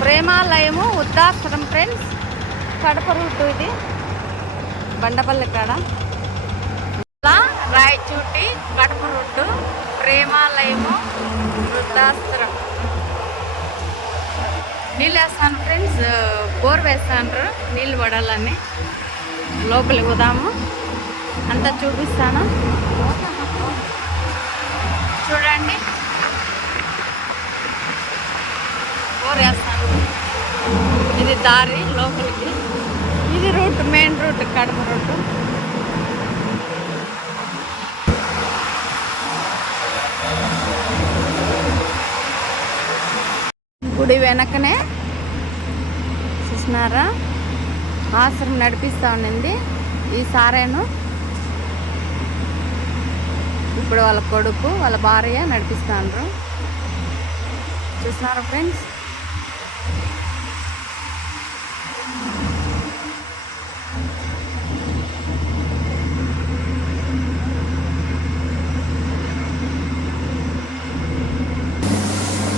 ప్రేమాలయము వృద్ధాశ్రమం friends. Kadapa route ఇది, బండపల్లి కాడ. Rayachoti Kadapa route, ప్రేమాలయము వృద్ధాశ్రమం. నీళ్ళు వేస్తాను ఫ్రెండ్స్, బోర్ వేస్తాను నీళ్ళు పడాలని. లోపలికి పోదాము, అంతా చూపిస్తాను చూడండి. బోర్ వేస్తాను, ఇది దారి లోపలికి. ఇది route, main route, Kadapa route. గుడి వెనకనే చూసినారా ఆశ్రమం నడిపిస్తూ ఉండింది ఈ సారేను. ఇప్పుడు వాళ్ళ కొడుకు వాళ్ళ భార్య నడిపిస్తున్నారు. చూసినారా ఫ్రెండ్స్.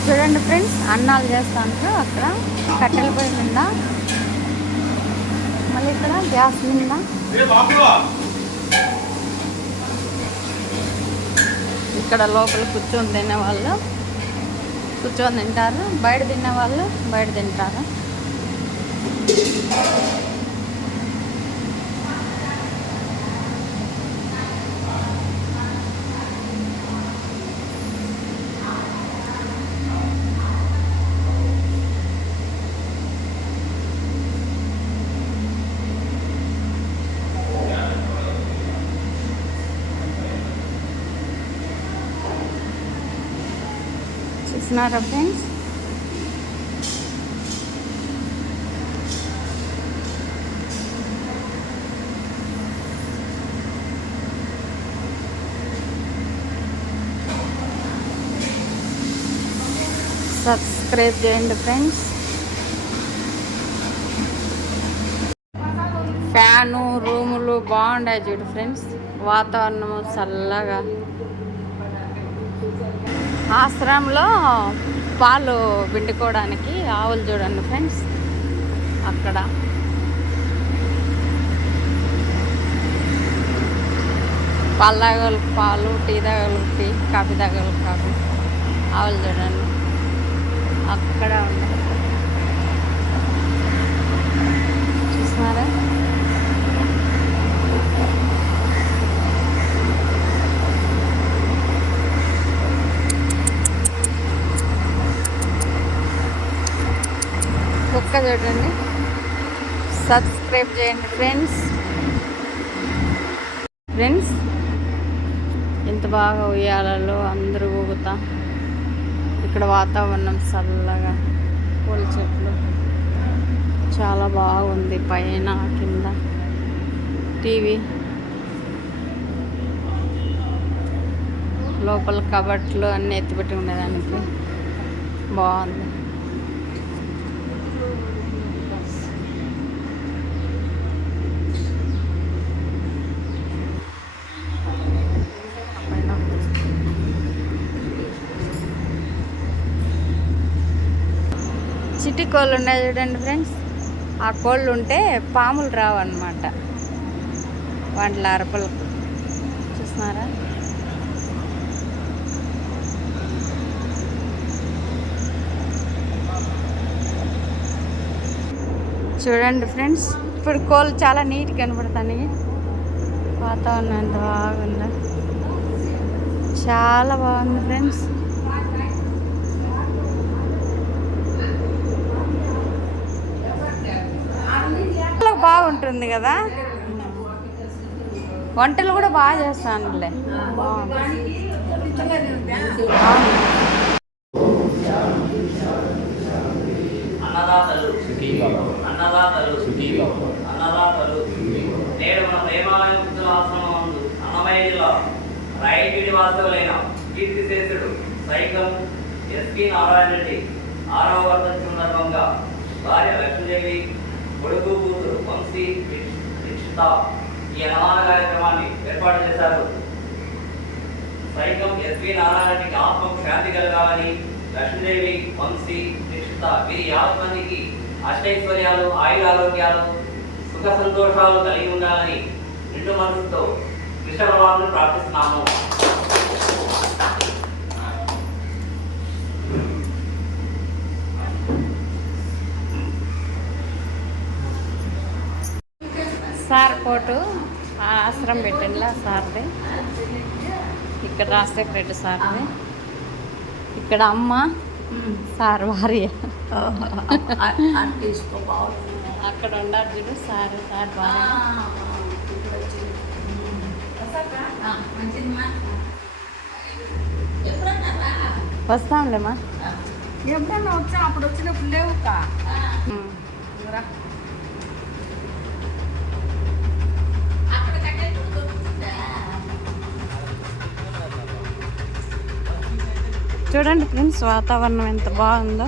చూడండి ఫ్రెండ్స్, అన్నాలు చేస్తాను అక్కడ కట్టెల పొయ్యి మీద, మళ్ళీ ఇక్కడ గ్యాస్ మీద. ఇక్కడ లోపల కూర్చొని తినేవాళ్ళు కూర్చొని తింటారు, బయట తినేవాళ్ళు బయట తింటారు. చూస్తున్నారా ఫ్రెండ్స్. సబ్స్క్రైబ్ చేయండి ఫ్రెండ్స్. ఫ్యాను రూములు బాగుంటాయి చూడు ఫ్రెండ్స్, వాతావరణము చల్లగా. ఆశ్రమంలో పాలు పిండుకోవడానికి ఆవులు చూడండి ఫ్రెండ్స్. అక్కడ పాలు తాగలకు పాలు, టీ తాగలకు టీ, కాఫీ తాగలకు కాఫీ. ఆవులు చూడండి అక్కడ ఉన్నాయి. చూస్తున్నారా. కుక్క చూడండి. సబ్స్క్రైబ్ చేయండి ఫ్రెండ్స్. ఫ్రెండ్స్ ఎంత బాగా ఉయ్యాలలో అందరూ ఊగుతా. ఇక్కడ వాతావరణం చల్లగా, పూల చెట్లు చాలా బాగుంది. పైన కింద టీవీ, లోపల కబట్లు అన్నీ ఎత్తిపెట్టి ఉండేదానికి బాగుంది. చిట్టి కోళ్ళు ఉన్నాయి చూడండి ఫ్రెండ్స్. ఆ కోళ్ళు ఉంటే పాములు రావన్నమాట వాటి అరపలు. చూస్తున్నారా. చూడండి ఫ్రెండ్స్, ఇప్పుడు కోళ్ళు చాలా నీట్గా కనపడుతున్నాయి. వాతావరణం ఎంత బాగుందో, చాలా బాగుంది ఫ్రెండ్స్. బాగుంటుంది కదా, వంటలు కూడా బాగా చేస్తానులే. బాగుంది. నేడు మన ప్రేమాలయ ఆశ్రమం అన్నమయ్య జిల్లా రాయచూటి వాస్తవులైన కీర్తిశేషుడు సైకం ఎస్పీ నారాయణ రెడ్డి 6వ వర్ధంతి సందర్భంగా భార్య లక్ష్మీదేవి, కొడుకు కూతురు వంశీ దీక్షిత ఈ అన్నదాన కార్యక్రమాన్ని ఏర్పాటు చేశారు. సైకం ఎస్పీ నారాయణ రెడ్డికి ఆత్మకు శాంతి కలగాలని లక్ష్మీదేవి, వంశీ దీక్షిత సంస్థ వీరి 50 మందికి అష్టైశ్వర్యాలు, ఆయుర ఆరోగ్యాలు, సుఖ సంతోషాలు కలిగి ఉండాలని నిండు మనసుతో కృష్ణ భగవాను ప్రార్థిస్తున్నాము. సార్ కోటు ఆశ్రమం పెట్టిండ్లా సార్ది. ఇక్కడ రాజశేఖర రెడ్డి సార్ది. ఇక్కడ అమ్మ సార్ భార్య. అక్కడ ఉండారు చూడు సార్ భార్య. వస్తాంలేమ్మా. ఎప్పుడన్నా వచ్చా? అప్పుడు వచ్చినప్పుడు లేవు. చూడండి ఫ్రెండ్స్, వాతావరణం ఎంత బాగుందో.